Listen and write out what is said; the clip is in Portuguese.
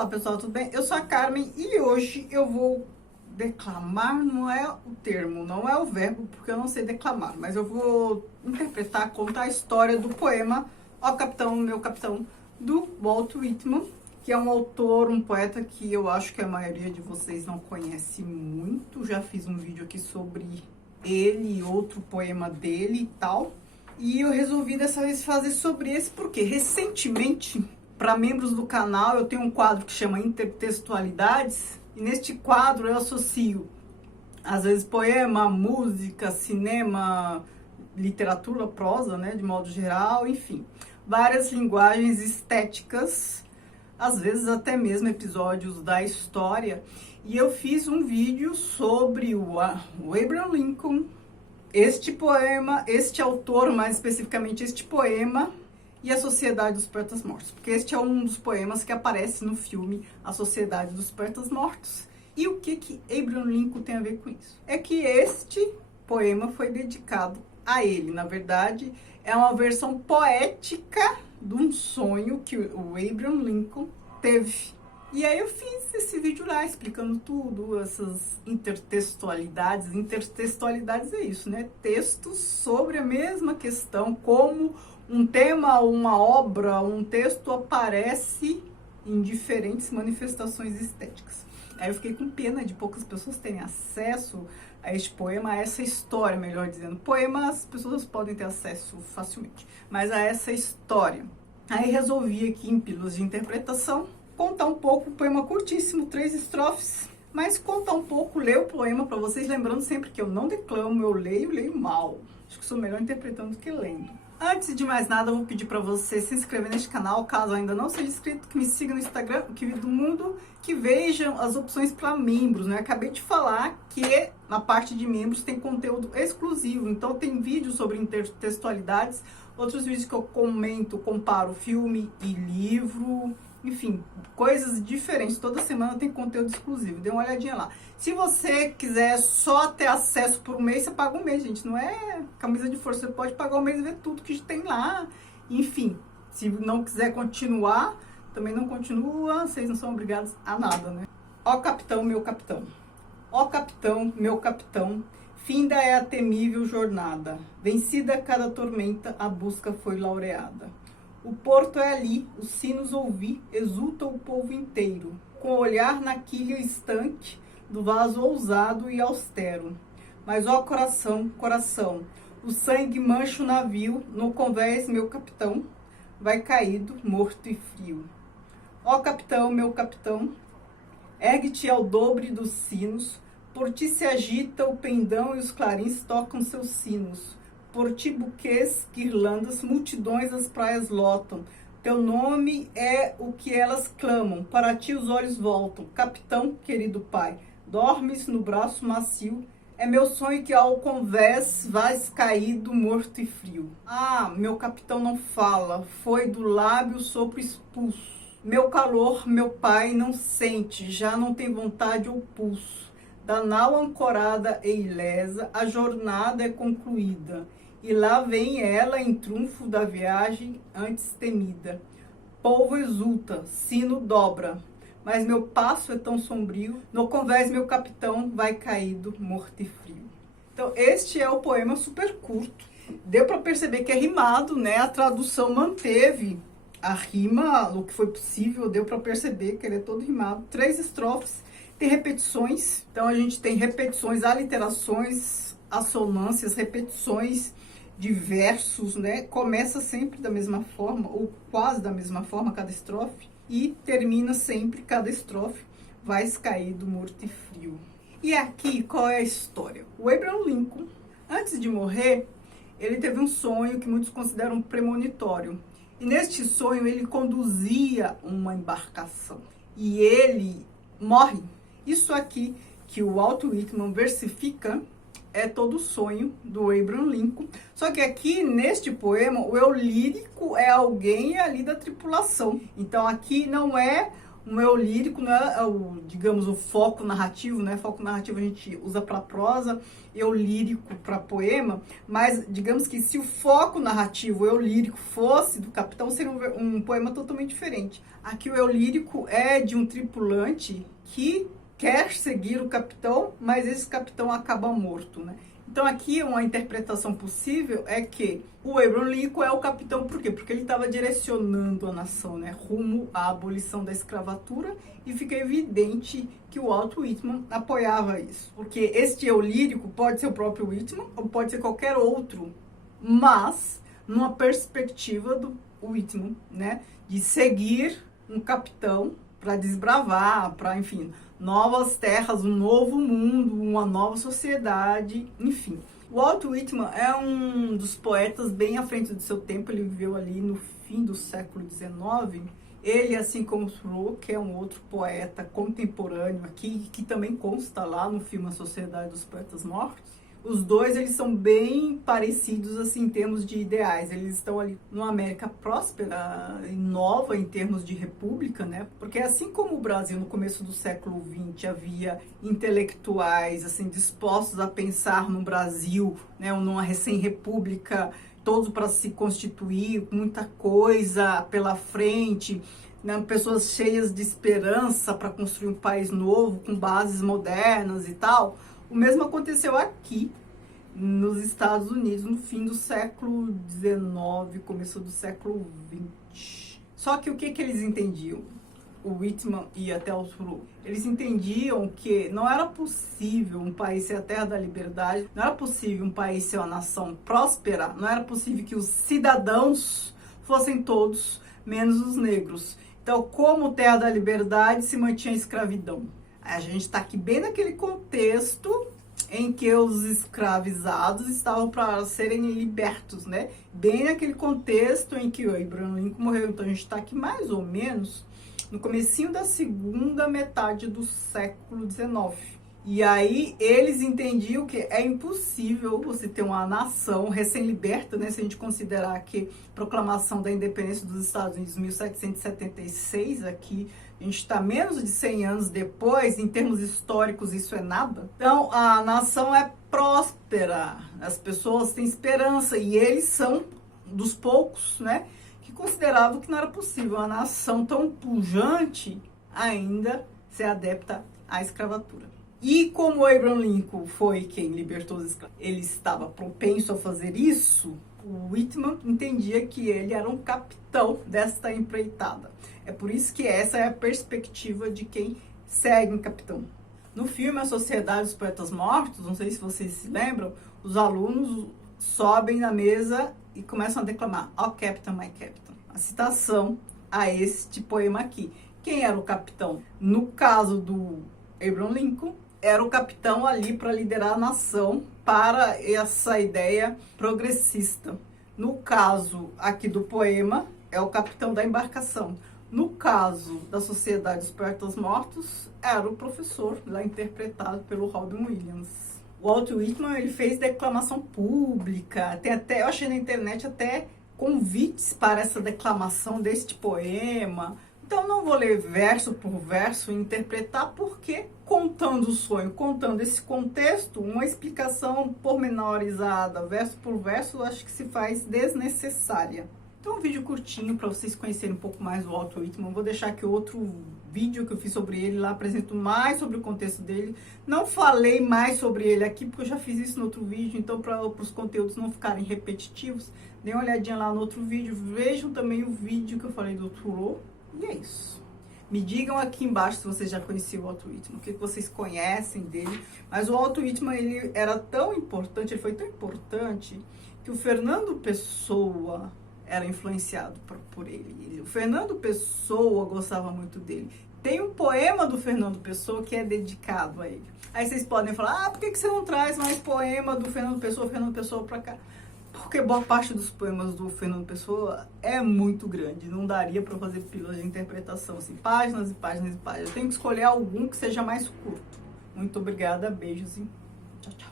Olá pessoal, tudo bem? Eu sou a Carmen e hoje eu vou declamar, não é o termo, não é o verbo, porque eu não sei declamar, mas eu vou interpretar, contar a história do poema Ó Capitão, Meu Capitão, do Walt Whitman, que é um autor, um poeta que eu acho que a maioria de vocês não conhece muito. Já fiz um vídeo aqui sobre ele e outro poema dele e tal. E eu resolvi dessa vez fazer sobre esse, porque recentemente, para membros do canal, eu tenho um quadro que chama Intertextualidades, e neste quadro eu associo, às vezes, poema, música, cinema, literatura, prosa, né, de modo geral, enfim, várias linguagens estéticas, às vezes até mesmo episódios da história, e eu fiz um vídeo sobre o Abraham Lincoln, este poema, este autor, mais especificamente este poema, e a Sociedade dos Poetas Mortos, porque este é um dos poemas que aparece no filme A Sociedade dos Poetas Mortos. E o que Abraham Lincoln tem a ver com isso? É que este poema foi dedicado a ele. Na verdade, é uma versão poética de um sonho que o Abraham Lincoln teve. E aí eu fiz esse vídeo lá explicando tudo, essas intertextualidades. Intertextualidades é isso, né? Textos sobre a mesma questão, como um tema, uma obra, um texto aparece em diferentes manifestações estéticas. Aí eu fiquei com pena de poucas pessoas terem acesso a este poema, a essa história, melhor dizendo. Poema as pessoas podem ter acesso facilmente, mas a essa história. Aí resolvi aqui, em pílulas de interpretação, contar um pouco, um poema curtíssimo, 3 estrofes, mas contar um pouco, ler o poema para vocês, lembrando sempre que eu não declamo, eu leio mal. Acho que sou melhor interpretando do que lendo. Antes de mais nada, eu vou pedir para você se inscrever neste canal, caso ainda não seja inscrito, que me siga no Instagram, o Kiwi do Mundo, que vejam as opções para membros, né? Acabei de falar que na parte de membros tem conteúdo exclusivo, então tem vídeos sobre intertextualidades, outros vídeos que eu comento, comparo filme e livro, enfim, coisas diferentes. Toda semana tem conteúdo exclusivo, dê uma olhadinha lá. Se você quiser só ter acesso por um mês, você paga um mês, gente. Não é camisa de força, você pode pagar um mês e ver tudo que tem lá. Enfim, se não quiser continuar, também não continua, vocês não são obrigados a nada, né? Ó capitão, meu capitão. Ó capitão, meu capitão, finda é a temível jornada. Vencida cada tormenta, a busca foi laureada. O porto é ali, os sinos ouvi, exulta o povo inteiro, com o olhar na quilha estanque do vaso ousado e austero. Mas, ó coração, coração, o sangue mancha o navio, no convés, meu capitão, vai caído, morto e frio. Ó capitão, meu capitão, ergue-te ao dobre dos sinos, por ti se agita o pendão e os clarins tocam seus sinos. Por ti buquês, guirlandas, multidões as praias lotam. Teu nome é o que elas clamam, para ti os olhos voltam. Capitão, querido pai, dormes no braço macio. É meu sonho que ao convés vais caído, morto e frio. Ah, meu capitão não fala, foi do lábio o sopro expulso. Meu calor, meu pai não sente, já não tem vontade ou pulso. Da nau ancorada e ilesa, a jornada é concluída. E lá vem ela em trunfo da viagem antes temida. Povo exulta, sino dobra, mas meu passo é tão sombrio, no convés meu capitão vai caído, morto e frio. Então este é o poema super curto. Deu para perceber que é rimado, né? A tradução manteve a rima, o que foi possível, deu para perceber que ele é todo rimado. 3 estrofes, tem repetições, então a gente tem repetições, aliterações, assonâncias, repetições de versos, né? Começa sempre da mesma forma, ou quase da mesma forma, cada estrofe, e termina sempre cada estrofe, vais caído, morto e frio. E aqui, qual é a história? O Abraham Lincoln, antes de morrer, ele teve um sonho que muitos consideram premonitório. E neste sonho, ele conduzia uma embarcação. E ele morre. Isso aqui, que o Walt Whitman versifica, é todo o sonho do Abraham Lincoln. Só que aqui, neste poema, o eu lírico é alguém ali da tripulação. Então, aqui não é Um eu lírico não é o, digamos, o foco narrativo, né? Foco narrativo a gente usa para prosa, eu lírico para poema, mas digamos que se o foco narrativo, o eu lírico, fosse do capitão, seria um poema totalmente diferente. Aqui o eu lírico é de um tripulante que quer seguir o capitão, mas esse capitão acaba morto, né? Então aqui uma interpretação possível é que o Abraham Lincoln é o capitão, por quê? Porque ele estava direcionando a nação, né, rumo à abolição da escravatura, e fica evidente que o Walt Whitman apoiava isso. Porque este eu lírico pode ser o próprio Whitman ou pode ser qualquer outro, mas numa perspectiva do Whitman, né, de seguir um capitão para desbravar, para, enfim, novas terras, um novo mundo, uma nova sociedade, enfim. Walt Whitman é um dos poetas bem à frente do seu tempo, ele viveu ali no fim do século XIX. Ele, assim como Thoreau, que é um outro poeta contemporâneo aqui, que também consta lá no filme A Sociedade dos Poetas Mortos, os dois, eles são bem parecidos, assim, em termos de ideais. Eles estão ali numa América próspera e nova em termos de república, né? Porque assim como o Brasil, no começo do século XX, havia intelectuais, assim, dispostos a pensar no Brasil, né, numa recém-república, todos para se constituir, muita coisa pela frente, né, pessoas cheias de esperança para construir um país novo, com bases modernas e tal. O mesmo aconteceu aqui, nos Estados Unidos, no fim do século XIX, começo do século XX. Só que o que eles entendiam? O Whitman e até o Thoreau. Eles entendiam que não era possível um país ser a terra da liberdade, não era possível um país ser uma nação próspera, não era possível que os cidadãos fossem todos, menos os negros. Então, como terra da liberdade, se mantinha a escravidão. A gente está aqui bem naquele contexto em que os escravizados estavam para serem libertos, né? Bem naquele contexto em que o Abraham Lincoln morreu. Então a gente está aqui mais ou menos no comecinho da segunda metade do século XIX. E aí eles entendiam que é impossível você ter uma nação recém-liberta, né? Se a gente considerar que a proclamação da independência dos Estados Unidos em 1776, aqui a gente está menos de 100 anos depois, em termos históricos isso é nada. Então a nação é próspera, as pessoas têm esperança e eles são dos poucos, né, que consideravam que não era possível uma nação tão pujante ainda ser adepta à escravatura. E como Abraham Lincoln foi quem libertou os escravos, ele estava propenso a fazer isso, o Whitman entendia que ele era um capitão desta empreitada. É por isso que essa é a perspectiva de quem segue um capitão. No filme A Sociedade dos Poetas Mortos, não sei se vocês se lembram, os alunos sobem na mesa e começam a declamar "Oh Captain, my Captain", a citação a este poema aqui. Quem era o capitão? No caso do Abraham Lincoln, era o capitão ali para liderar a nação para essa ideia progressista. No caso aqui do poema, é o capitão da embarcação. No caso da Sociedade dos Poetas Mortos, era o professor, lá interpretado pelo Robin Williams. O Walt Whitman, ele fez declamação pública, tem até, eu achei na internet até convites para essa declamação deste poema. Então não vou ler verso por verso e interpretar, porque contando o sonho, contando esse contexto, uma explicação pormenorizada, verso por verso, eu acho que se faz desnecessária. Então, um vídeo curtinho para vocês conhecerem um pouco mais do Walt Whitman. Vou deixar aqui outro vídeo que eu fiz sobre ele, lá apresento mais sobre o contexto dele. Não falei mais sobre ele aqui, porque eu já fiz isso no outro vídeo, então para os conteúdos não ficarem repetitivos, dê uma olhadinha lá no outro vídeo, vejam também o vídeo que eu falei do Thoreau, e é isso. Me digam aqui embaixo se vocês já conheciam o Walt Whitman, o que vocês conhecem dele. Mas o Walt Whitman, ele era tão importante, ele foi tão importante, que o Fernando Pessoa era influenciado por ele. O Fernando Pessoa gostava muito dele. Tem um poema do Fernando Pessoa que é dedicado a ele. Aí vocês podem falar, por que você não traz mais poema do Fernando Pessoa pra cá? Porque boa parte dos poemas do Fernando Pessoa é muito grande. Não daria para fazer pílulas de interpretação, assim, páginas e páginas e páginas. Eu tenho que escolher algum que seja mais curto. Muito obrigada, beijos e tchau, tchau.